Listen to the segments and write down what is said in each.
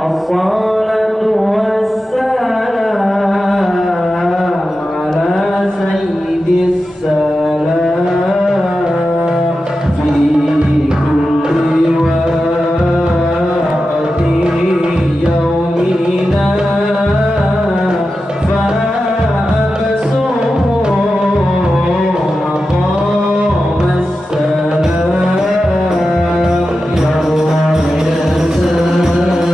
الصلاة والسلام على سيد السلام في كل وقت يومنا فأبصر مقام السلام يا الله يا سلام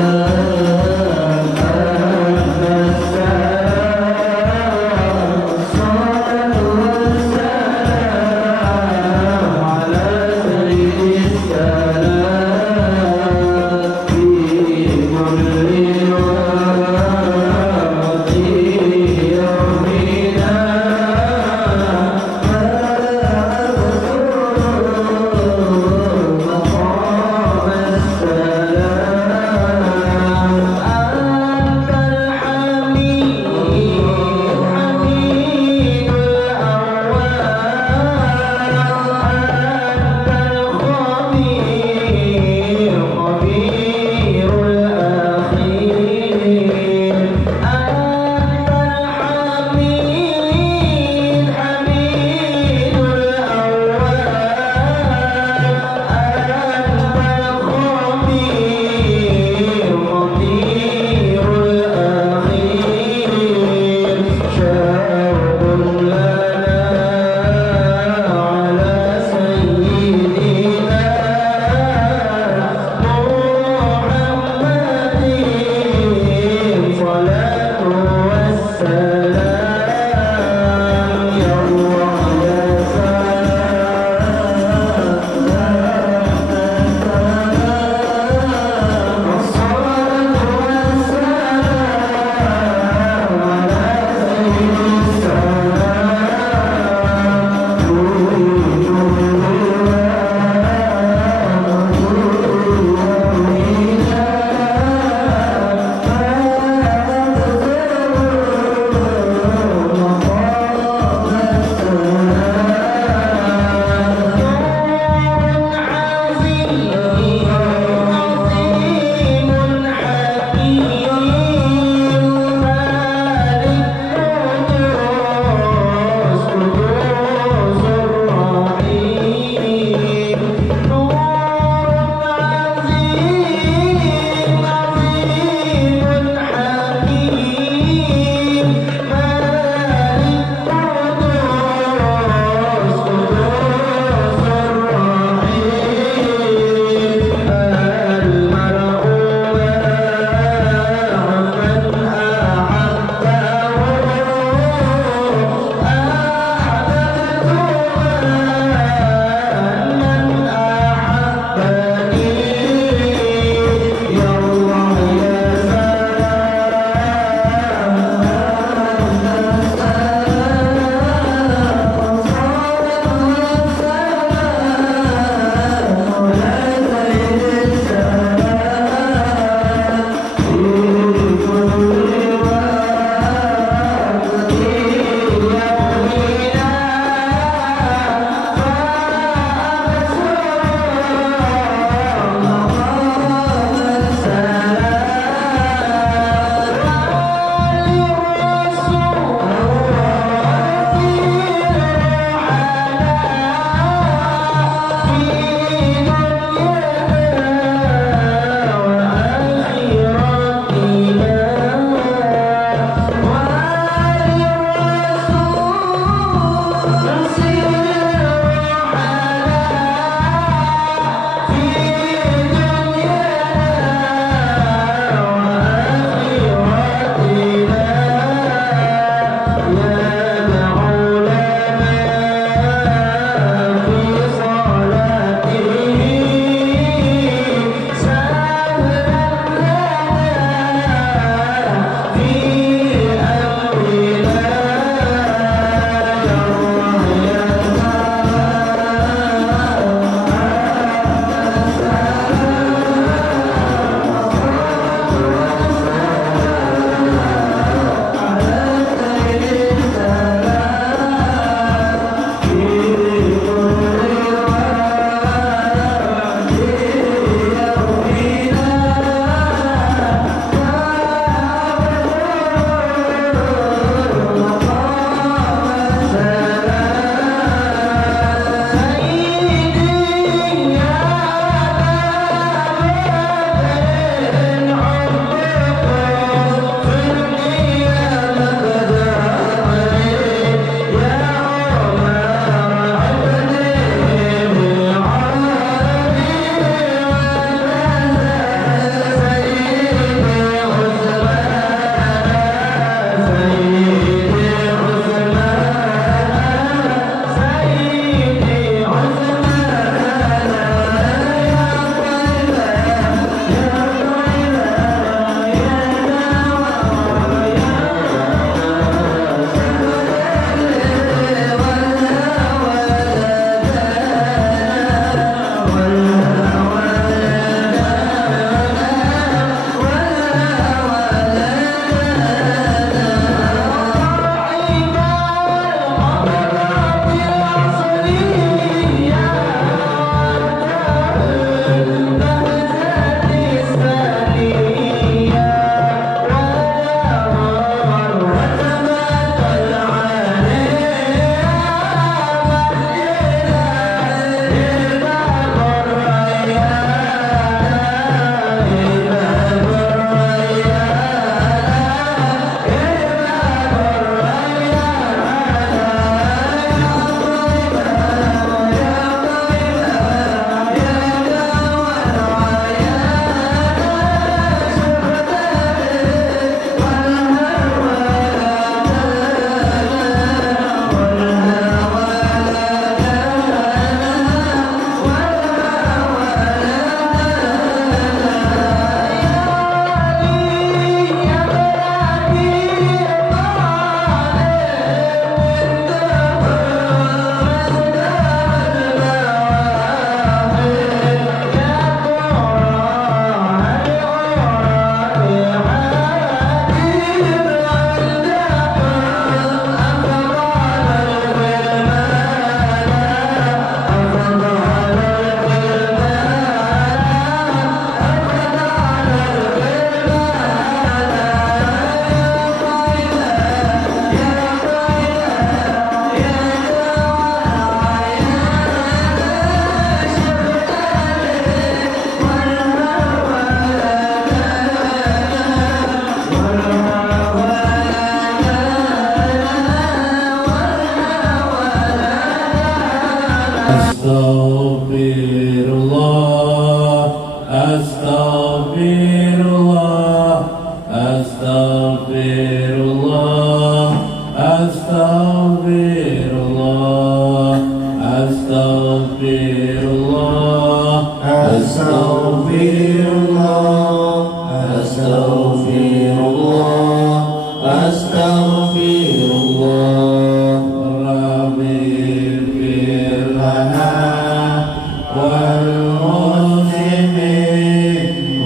Astaghfirullah, astaghfirullah, astaghfirullah, astaghfirullah, astaghfirullah, astaghfirullah, astaghfirullah. Rabbi ighfir lana wal muslimin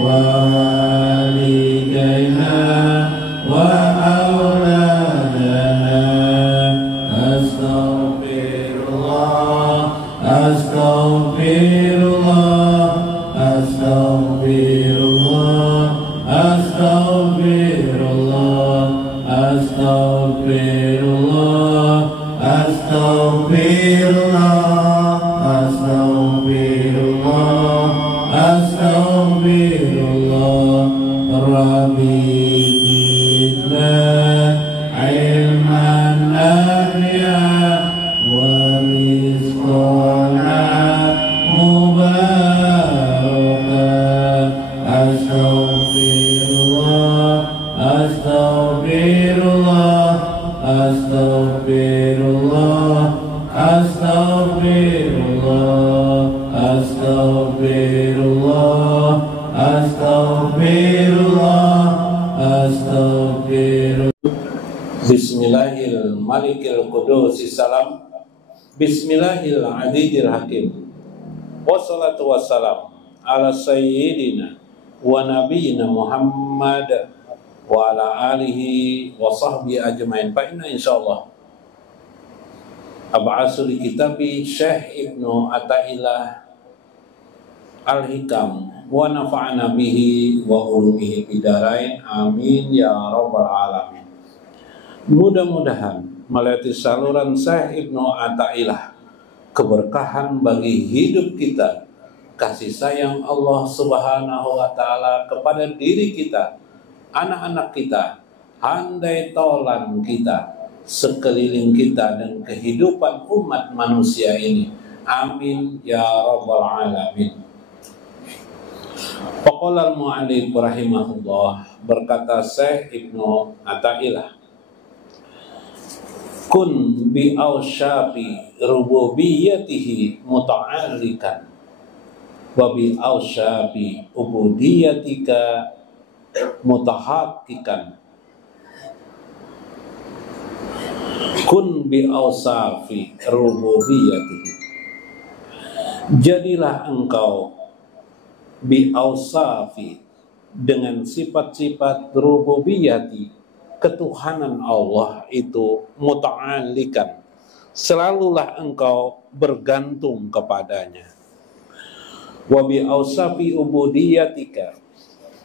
walidayna wa auladana. Astaghfirullah, astaghfirullah, astaghfirullah, astaghfirullah, astaghfirullah, astaghfirullah, astaghfirullah, astaghfirullah. Rabbi zidna ilman nafi'an wa rizqana mubarakan. Astaghfirullah, astaghfirullah, astaghfirullah, astaghfirullah, astaghfirullah, astaghfirullah, astaghfirullah. Bismillahirrahmanirrahim. Salam. Bismillahirrahmanirrahim. Hakim. Wassalatu wassalam ala sayyidina wa nabiyyina Muhammad wa ala alihi wa sahbihi ajmain. Fa inna insyaallah ab'asu li kitabi Syekh Ibnu Athaillah Al-Hikam wa nafa'ana bihi wa ulumihi bidarain. Amin ya rabbal alamin. Mudah-mudahan melalui saluran Syekh Ibnu Athaillah keberkahan bagi hidup kita, kasih sayang Allah Subhanahu wa taala kepada diri kita, anak-anak kita, handai tolan kita, sekeliling kita dan kehidupan umat manusia ini. Amin ya rabbal alamin. Faqala al-mu'allif rahimahullah, berkata Syekh Ibnu Athaillah, kun bi awsyafi rububiyyatihi muta'allikan wa bi awsyafi ubudiyatika mutahaqqiqan. Kun bi awsyafi rububiyyatihi, jadilah engkau bi awsyafi, dengan sifat-sifat rububiyyati, ketuhanan Allah itu, muta'allikan, selalulah engkau bergantung kepadanya. Wa bi awsafi ubudiyatika,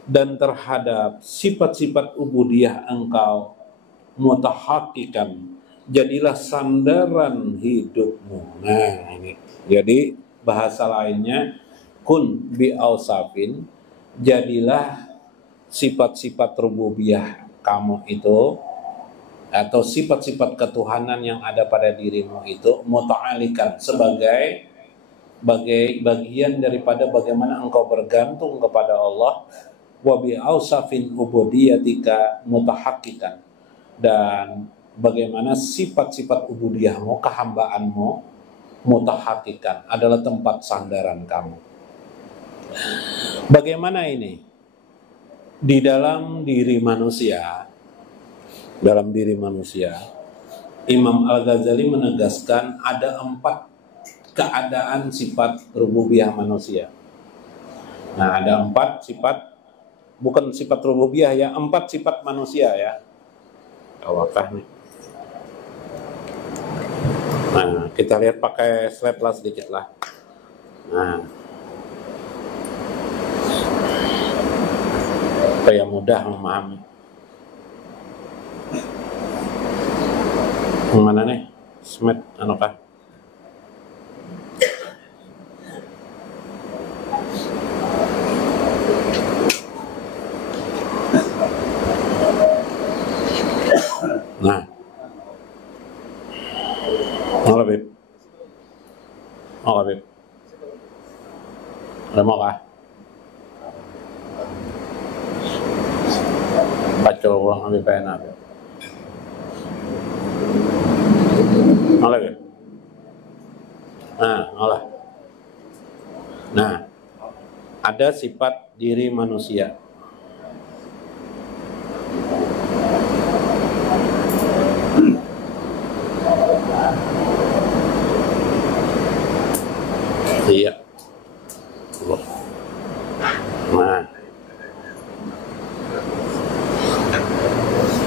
dan terhadap sifat-sifat ubudiyah engkau, mutahaqqiqan, jadilah sandaran hidupmu. Nah ini, jadi bahasa lainnya, kun bi awsafin, jadilah sifat-sifat rububiyah kamu itu, atau sifat-sifat ketuhanan yang ada pada dirimu itu, muta'allikan, sebagai bagian daripada bagaimana engkau bergantung kepada Allah. Wa bi awsafin ubudiyatika mutahaqqiqan, dan bagaimana sifat-sifat ubudiyahmu, kehambaanmu, mutahaqqiqan, adalah tempat sandaran kamu. Bagaimana ini? Di dalam diri manusia, Imam Al-Ghazali menegaskan ada 4 keadaan sifat rububiyah manusia. Nah, ada 4 sifat, bukan sifat rububiyah ya, 4 sifat manusia ya. Awakah nih. Nah, kita lihat pakai slide lah sedikit lah. Nah, supaya mudah memahami. Yang mana nih? Smet anokah? Nah, halo Beb. Halo Beb. Ada mau kah? Coba ulang ambil pena. Nolak ya? Nah, nolak. Nah, ada sifat diri manusia. Iya. Nah,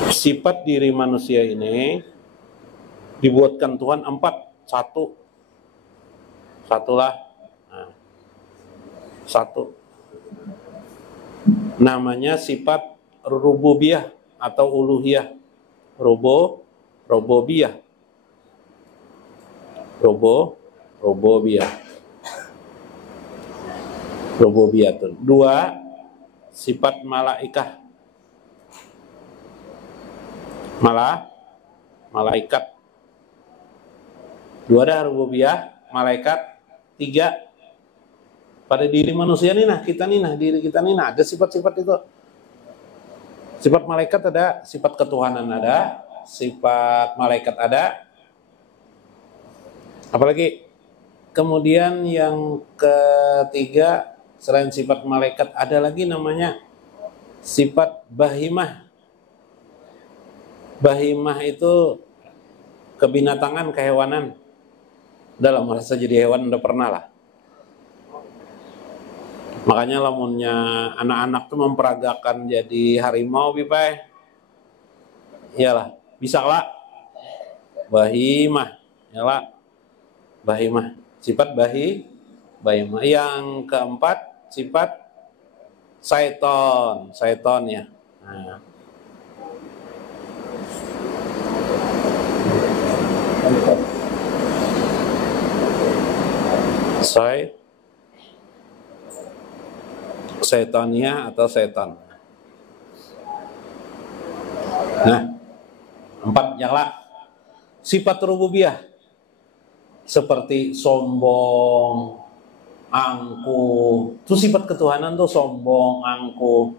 sifat diri manusia ini dibuatkan Tuhan 4. Satulah. Nah, satu. Namanya sifat rububiyah atau uluhiyah. Rububiyah. Rububiyatun. 2, sifat malaikah. Malaikat. 2 dah rububiyah, malaikat. 3, pada diri manusia nih nah, kita nih nah, diri kita nih nah, ada sifat-sifat itu. Sifat malaikat ada, sifat ketuhanan ada, sifat malaikat ada. Apalagi? Kemudian yang ketiga, selain sifat malaikat ada lagi namanya sifat bahimah. Bahimah itu kebinatangan, kehewanan. Dalam merasa jadi hewan udah pernah lah. Makanya lamunnya anak-anak tuh memperagakan jadi harimau, Bipai. Iyalah, bisa lah. Bahimah, iyalah. Bahimah, sifat bahimah. Yang keempat, sifat Syaiton ya. Nah. Syaitonia atau setan. Nah, 4 yang lah. Sifat rububiyah seperti sombong, angkuh. Itu sifat ketuhanan tuh sombong, angkuh,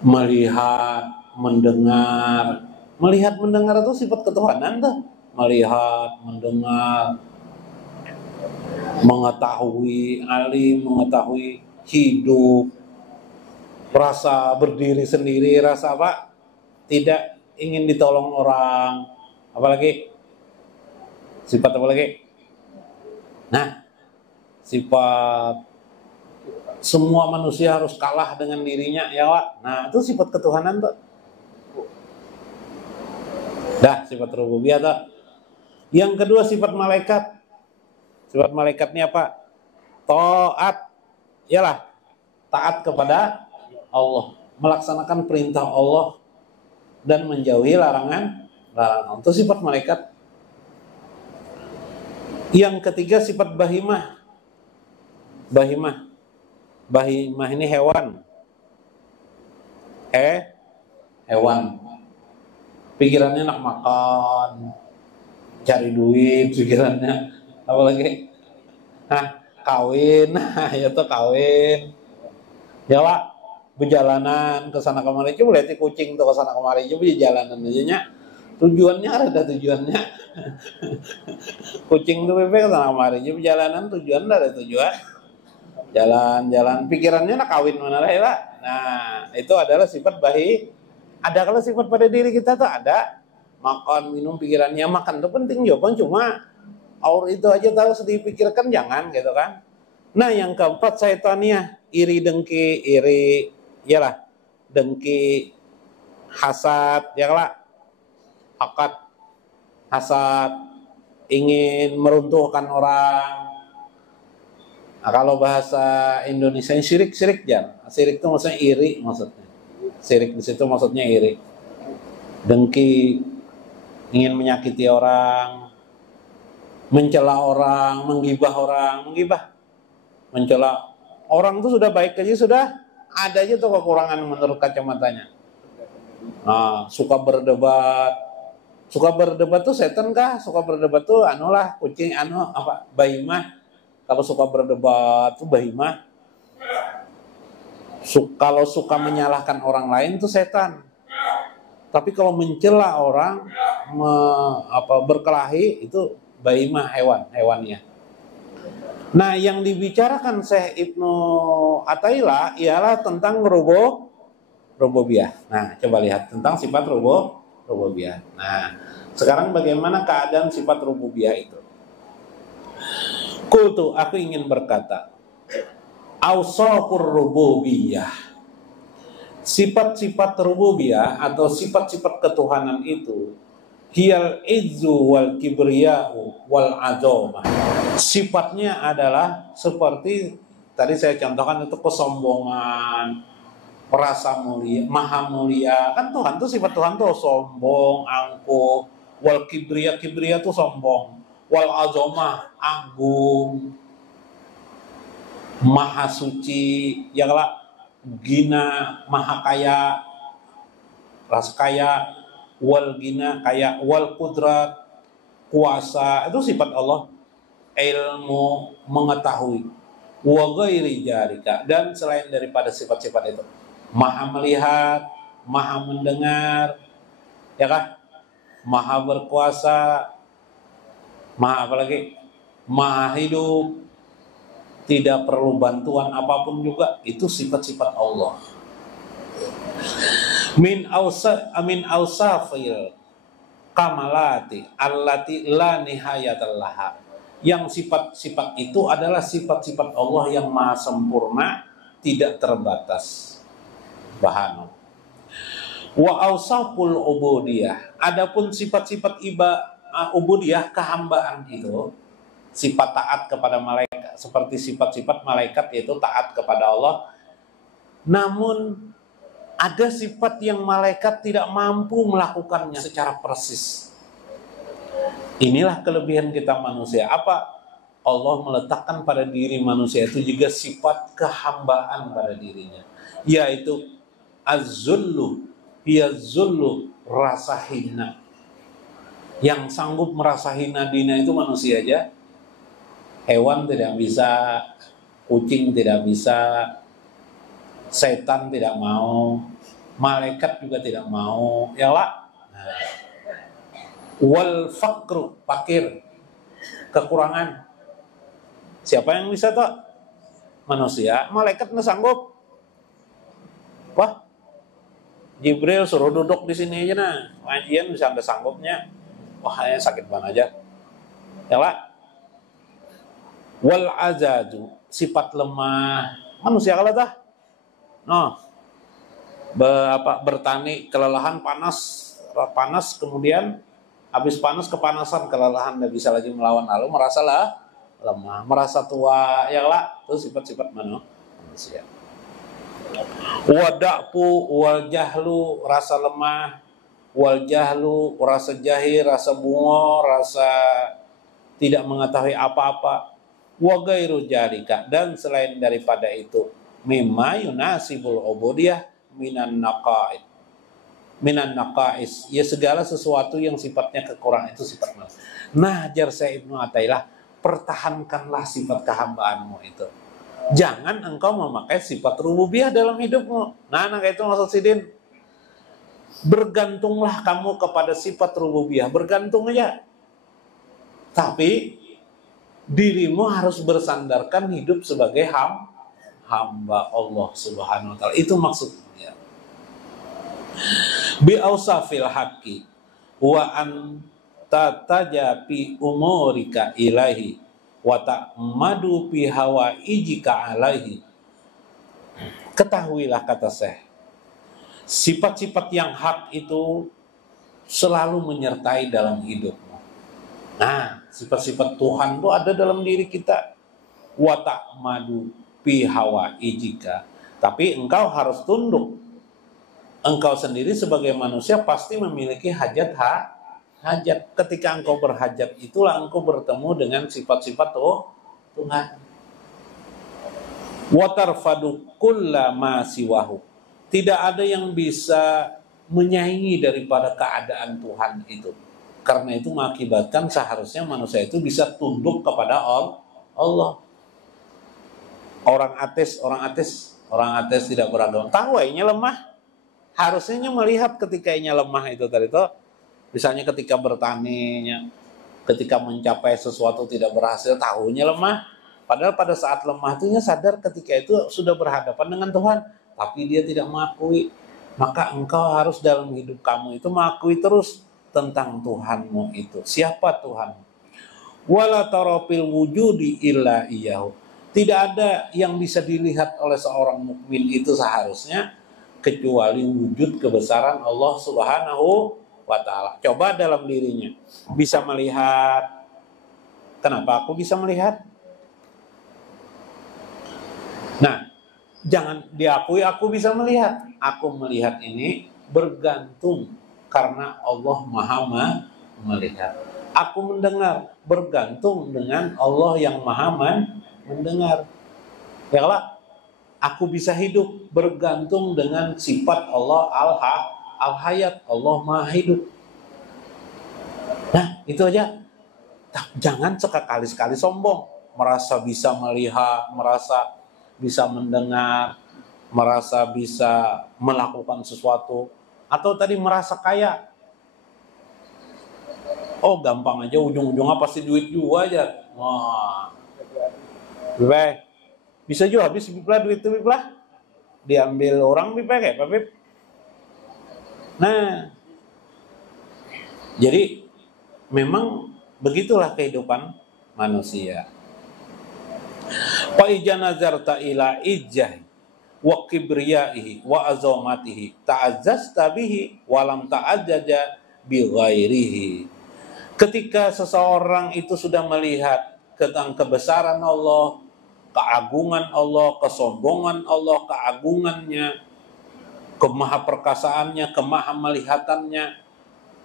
melihat, mendengar. Melihat, mendengar itu sifat ketuhanan tuh. Melihat, mendengar, mengetahui, alim, mengetahui hidup, rasa berdiri sendiri, rasa apa? Tidak ingin ditolong orang. Apalagi? Sifat apa lagi? Nah, sifat semua manusia harus kalah dengan dirinya, ya Wak. Nah, itu sifat ketuhanan tuh. Dah, sifat rububiyah tuh. Yang kedua sifat malaikat. Sifat malaikat ini apa? Taat. Iyalah, taat kepada Allah, melaksanakan perintah Allah dan menjauhi larangan. Itu sifat malaikat. Yang ketiga sifat bahimah. Bahimah ini hewan. Hewan. Pikirannya nak makan, cari duit, pikirannya apalagi? Kawin. Ya tuh kawin. Ya Pak, berjalanan ke sana kemari, coba lihat kucing tuh ke sana kemari, coba jalanan aja nya. Tujuannya ada tujuannya. Kucing tuh bebek ke sana kemari, coba jalanan tujuan ada tujuan. Jalan-jalan, pikirannya nak kawin mana lah ya Pak. Nah, itu adalah sifat bahi. Ada kalau sifat pada diri kita tuh ada. Makan, minum, pikirannya makan itu penting jawaban, cuma aur itu aja tahu sedih pikirkan jangan gitu kan. Nah, yang keempat syaitania, iri dengki, iyalah, dengki, hasad, ya lah, akad, hasad, ingin meruntuhkan orang. Nah, kalau bahasa Indonesia syirik jangan. Syirik itu maksudnya iri maksudnya. Syirik di situ maksudnya iri. Dengki, ingin menyakiti orang, mencela orang, menggibah orang, mencela orang itu sudah baik aja sudah ada aja tuh kekurangan menurut kacamatanya. Nah, suka berdebat tuh setan kah? Suka berdebat tuh anulah kucing bahimah. Kalau suka berdebat tuh bahimah. Kalau suka menyalahkan orang lain itu setan. Tapi kalau mencela orang, berkelahi itu bahimah hewannya. Nah, yang dibicarakan Syekh Ibnu Athaillah ialah tentang rububiyah. Nah, coba lihat tentang sifat rububiyah. Nah, sekarang bagaimana keadaan sifat rububiyah itu? Qultu, aku ingin berkata, awsafur rububiyah. Sifat-sifat rububiyah atau sifat-sifat ketuhanan itu hiyal izzu wal kibriya'u wal azamah. Sifatnya adalah seperti tadi saya contohkan itu kesombongan, merasa mulia, maha mulia. Kan Tuhan tuh sifat Tuhan tuh sombong, angkuh, wal kibriya tuh sombong, wal azamah agung, maha suci, ya lah, gina, maha kaya, rasa kaya, wal gina kaya, wal kudrat kuasa, itu sifat Allah. Ilmu mengetahui, wa ghairi dzalika, dan selain daripada sifat-sifat itu, maha melihat, maha mendengar, ya kan, maha berkuasa, maha apa lagi, maha hidup, tidak perlu bantuan apapun juga, itu sifat-sifat Allah. Min awsafil kamalati allati la nihayatal laha. Yang sifat-sifat itu adalah sifat-sifat Allah yang maha sempurna, tidak terbatas. Bahan. Wa awsaful ubudiyah. Adapun sifat-sifat ubudiyah, kehambaan itu, sifat taat kepada malaikat, seperti sifat-sifat malaikat yaitu taat kepada Allah. Namun ada sifat yang malaikat tidak mampu melakukannya secara persis. Inilah kelebihan kita manusia. Apa? Allah meletakkan pada diri manusia itu juga sifat kehambaan pada dirinya, yaitu az-zullu, rasa hina. Yang sanggup merasa hina dina itu manusia aja. Hewan tidak bisa, kucing tidak bisa, setan tidak mau, malaikat juga tidak mau, ya lah. Wal faqru, fakir, kekurangan. Siapa yang bisa tuh? Manusia. Malaikat nggak sanggup. Wah, Jibril suruh duduk di sini aja nah, pengajian bisa nggak sanggupnya. Wah, ini sakit banget aja. Ya lah. Wal azadu, sifat lemah manusia kalau dah. No. Bertani kelelahan, panas kemudian habis panas kepanasan, kelelahan, tidak bisa lagi melawan, lalu merasalah lemah, merasa tua, ya lah, itu sifat-sifat manusia. Wada'fu wal jahlu, rasa lemah, wal jahlu, rasa jahil, rasa bungo, rasa tidak mengetahui apa-apa, wa ghairu dzalika, dan selain daripada itu, mimma yunasibul ubudiyah minan naqais, ya segala sesuatu yang sifatnya kekurangan itu sifat manusia. Nah, ajar saya Ibnu Athaillah, pertahankanlah sifat kehambaanmu itu. Jangan engkau memakai sifat rububiyah dalam hidupmu. Nah itu maksud Sidin. Bergantunglah kamu kepada sifat rububiyah, bergantung aja. Tapi dirimu harus bersandarkan hidup sebagai hamba Allah Subhanahu wa taala. Itu maksudnya. Bi ausafil haqqi wa an tatajabi umurika ilahi wa ta'madu fi hawaijika alaihi. Ketahuilah, kata Syekh, sifat-sifat yang hak itu selalu menyertai dalam hidupmu. Nah, sifat-sifat Tuhan itu ada dalam diri kita. Wa ta'madu fi hawaijika. Tapi engkau harus tunduk. Engkau sendiri sebagai manusia pasti memiliki hajat. Ketika engkau berhajat, itulah engkau bertemu dengan sifat-sifat Tuhan. Wa tarfadu kulla ma siwahu. Tidak ada yang bisa menyaingi daripada keadaan Tuhan itu. Karena itu mengakibatkan seharusnya manusia itu bisa tunduk kepada Allah. Orang ateis Orang ateis tidak beragama. Tahu ianya lemah. Harusnya melihat ketika ianya lemah itu tadi tuh. Misalnya ketika bertaninya, ketika mencapai sesuatu tidak berhasil, tahunya lemah. Padahal pada saat lemah itu sadar ketika itu sudah berhadapan dengan Tuhan, tapi dia tidak mengakui. Maka engkau harus dalam hidup kamu itu mengakui terus tentang Tuhanmu itu. Siapa Tuhan? Wala tarafil wujudi illa iyahu. Tidak ada yang bisa dilihat oleh seorang mukmin itu seharusnya kecuali wujud kebesaran Allah Subhanahu wa ta'ala. Coba dalam dirinya bisa melihat. Kenapa aku bisa melihat? Nah, jangan diakui aku bisa melihat. Aku melihat ini bergantung karena Allah Maha melihat. Aku mendengar bergantung dengan Allah yang Maha mendengar. Ya lah, aku bisa hidup bergantung dengan sifat Allah Al-Hayat, Allah Maha hidup. Nah, itu aja. Jangan sekali-sekali sombong, merasa bisa melihat, merasa bisa mendengar, merasa bisa melakukan sesuatu, atau tadi merasa kaya. Oh, gampang aja, ujung-ujungnya pasti duit juga aja. Wah, baik. Bisa juga habis biplah duit itu biplah. Diambil orang biplah kayak apa bip? Nah, jadi memang begitulah kehidupan manusia. Fa ijanazarta ila ijjah wa kibriyaihi wa azamatihi ta'azzazta bihi wa lam ta'ajjaja bi ghairihi. Ketika seseorang itu sudah melihat tentang kebesaran Allah, keagungan Allah, kesombongan Allah, keagungannya, kemahaperkasaannya, kemahamelihatannya,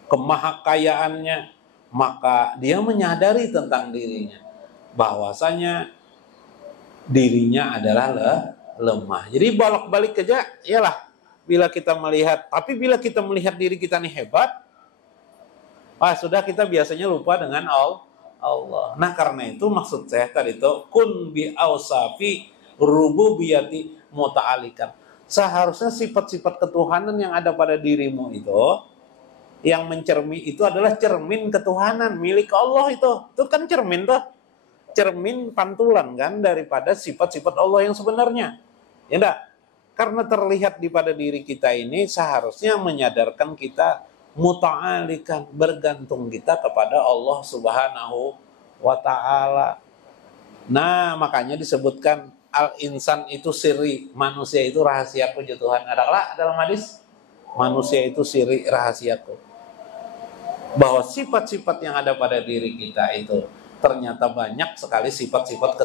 kemahakayaannya, maka dia menyadari tentang dirinya bahwasanya dirinya adalah lemah. Jadi bolak-balik aja, iyalah bila kita melihat, tapi bila kita melihat diri kita nih hebat, sudah kita biasanya lupa dengan Allah. Nah, karena itu maksud saya tadi itu kun bi ausafi rububiyati muta'alikan. Seharusnya sifat-sifat ketuhanan yang ada pada dirimu itu yang mencermin itu adalah cermin ketuhanan milik Allah itu. Itu kan cermin tuh. Cermin pantulan kan daripada sifat-sifat Allah yang sebenarnya. Ya enggak? Karena terlihat di pada diri kita ini seharusnya menyadarkan kita muta'alikan, bergantung kita kepada Allah Subhanahu wa ta'ala. Nah, makanya disebutkan al-insan itu siri, manusia itu rahasiaku ya Tuhan. Adalah dalam hadis, manusia itu siri rahasiaku. Bahwa sifat-sifat yang ada pada diri kita itu ternyata banyak sekali sifat-sifat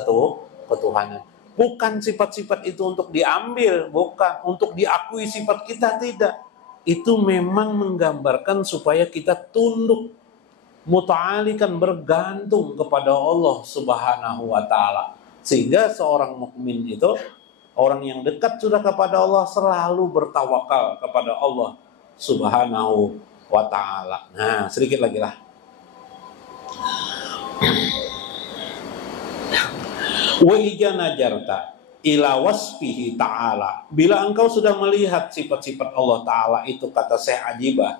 ketuhanan. Bukan sifat-sifat itu untuk diambil, bukan untuk diakui sifat kita, tidak. Itu memang menggambarkan supaya kita tunduk, muta'alikan, bergantung kepada Allah Subhanahu wa ta'ala. Sehingga seorang mukmin itu, orang yang dekat sudah kepada Allah, selalu bertawakal kepada Allah Subhanahu wa ta'ala. Nah, sedikit lagi lah. Wa ijana jarta ila wasfihi ta'ala. Bila engkau sudah melihat sifat-sifat Allah Ta'ala itu, kata Syekh Ajibah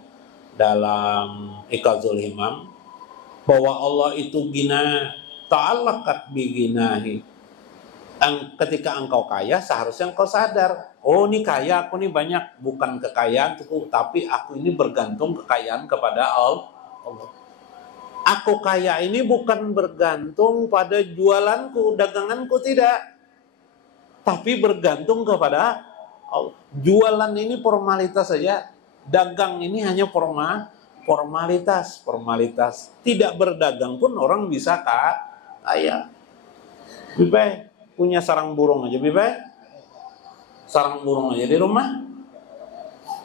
dalam Iqazul Himam, bahwa Allah itu gina ta'alakat biginahi. Ketika engkau kaya, seharusnya engkau sadar, oh ini kaya, aku ini banyak, bukan kekayaan tapi aku ini bergantung kekayaan kepada Allah. Aku kaya ini bukan bergantung pada jualanku, daganganku, tidak. Tapi bergantung kepada Allah. Jualan ini formalitas saja, dagang ini hanya formalitas. Tidak berdagang pun orang bisa kaya. Bibai punya sarang burung aja, Bibai. Sarang burung aja di rumah.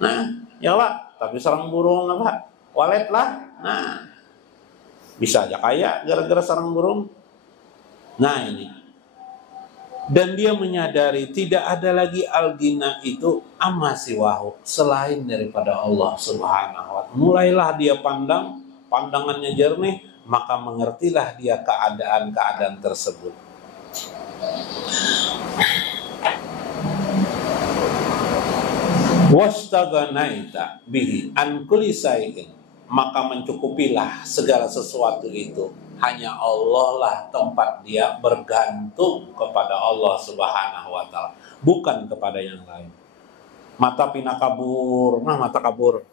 Nah, ya lah, tapi sarang burung apa? Walet lah. Nah, bisa aja kaya gara-gara sarang burung. Nah, ini. Dan dia menyadari tidak ada lagi al-ghina itu amma siwahu, selain daripada Allah Subhanahu wa ta'ala. Mulailah dia pandangannya jernih, maka mengertilah dia keadaan-keadaan tersebut. Wastaganaita bihi an kulli syai'in, maka mencukupilah segala sesuatu itu. Hanya Allah lah tempat dia bergantung kepada Allah Subhanahu wa taala, bukan kepada yang lain. Mata pina kabur, mata kabur.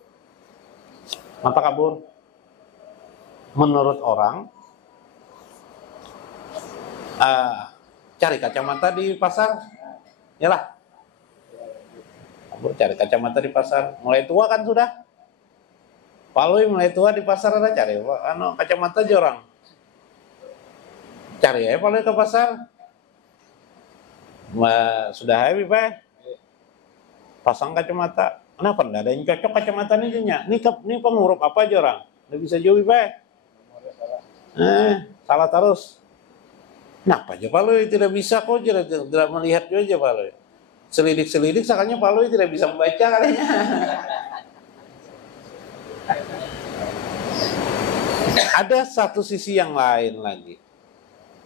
Mata kabur. Menurut orang cari kacamata di pasar. Yalah. Kabur cari kacamata di pasar. Mulai tua kan sudah. Palui mulai tua di pasar ada cari kacamata jorang. Cari ya palui ke pasar. Sudah habis Pak. Pasang kacamata. Kenapa enggak ada yang cocok kacamata ini nya? Ini pengurup apa aja orang? Enggak bisa jauh Pak. Salah terus. Kenapa aja palui tidak bisa kok tidak melihat aja palui. Selidik-selidik sakanya palui tidak bisa membaca kalinya. Ada satu sisi yang lain lagi.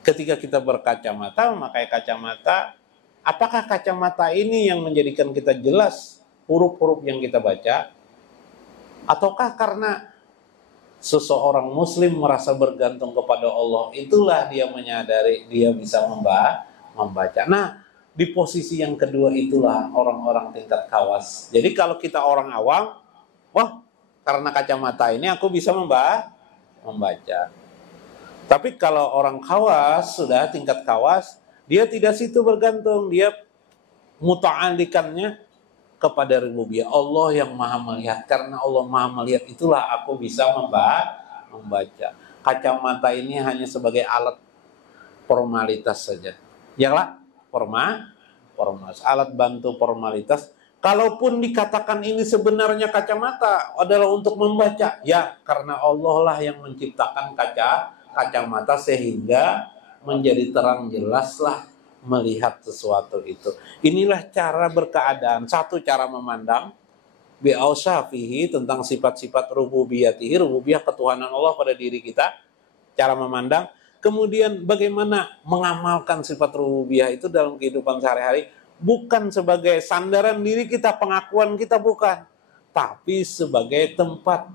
Ketika kita berkacamata, memakai kacamata, apakah kacamata ini yang menjadikan kita jelas huruf-huruf yang kita baca? Ataukah karena seseorang muslim merasa bergantung kepada Allah, itulah dia menyadari dia bisa membaca. Nah, di posisi yang kedua itulah orang-orang tingkat khawas. Jadi kalau kita orang awam, wah karena kacamata ini aku bisa membaca. Tapi kalau orang khawas, sudah tingkat khawas, dia tidak situ bergantung, dia muta'allikannya kepada rububiyah Allah yang maha melihat. Karena Allah maha melihat itulah aku bisa membaca. Kacamata ini hanya sebagai alat formalitas saja. Yalah, formalitas, alat bantu formalitas. Kalaupun dikatakan ini sebenarnya kacamata adalah untuk membaca, ya karena Allah lah yang menciptakan kacamata sehingga menjadi terang jelaslah melihat sesuatu itu. Inilah cara berkeadaan, satu cara memandang bi'ausafihi tentang sifat-sifat rububiyatihi, rububiyah ketuhanan Allah pada diri kita, cara memandang. Kemudian bagaimana mengamalkan sifat rububiyah itu dalam kehidupan sehari-hari, bukan sebagai sandaran diri kita, pengakuan kita, bukan, tapi sebagai tempat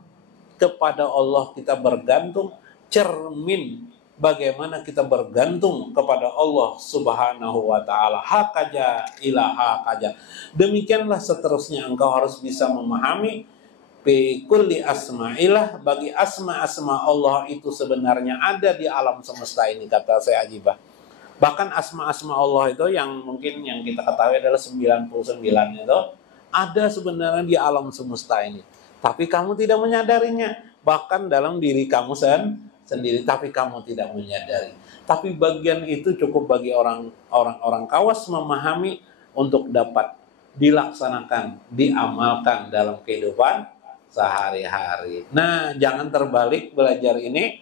kepada Allah kita bergantung, cermin bagaimana kita bergantung kepada Allah Subhanahu wa taala. Hakaja ila hakaja. Demikianlah seterusnya engkau harus bisa memahami bi kulli asma'illah, bagi asma-asma Allah itu sebenarnya ada di alam semesta ini, kata saya Ajibah. Bahkan asma-asma Allah itu yang mungkin yang kita ketahui adalah 99 itu ada sebenarnya di alam semesta ini. Tapi kamu tidak menyadarinya. Bahkan dalam diri kamu sendiri, tapi kamu tidak menyadari. Tapi bagian itu cukup bagi orang khawas memahami untuk dapat dilaksanakan, diamalkan dalam kehidupan sehari-hari. Nah, jangan terbalik belajar ini.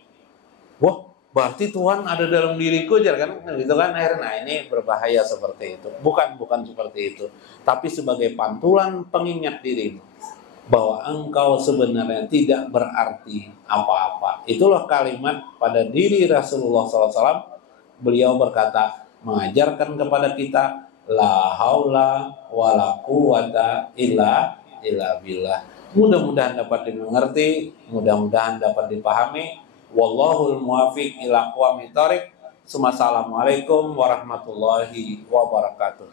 Wah, berarti Tuhan ada dalam diriku, kan? Gitu kan? Nah, ini berbahaya seperti itu. Bukan seperti itu. Tapi sebagai pantulan pengingat dirimu bahwa engkau sebenarnya tidak berarti apa-apa. Itulah kalimat pada diri Rasulullah SAW. Beliau berkata, mengajarkan kepada kita, la haula wa la quwata illa billah. Mudah-mudahan dapat dimengerti, mudah-mudahan dapat dipahami. Wallahul muwafiq ila aqwamit thoriq. Assalamualaikum warahmatullahi wabarakatuh.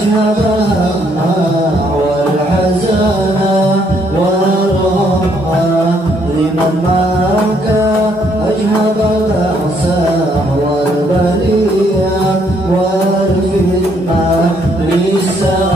أجهب الهم والحزن والغم لمن معك أجهب البأس والبلية والفتنة للسلام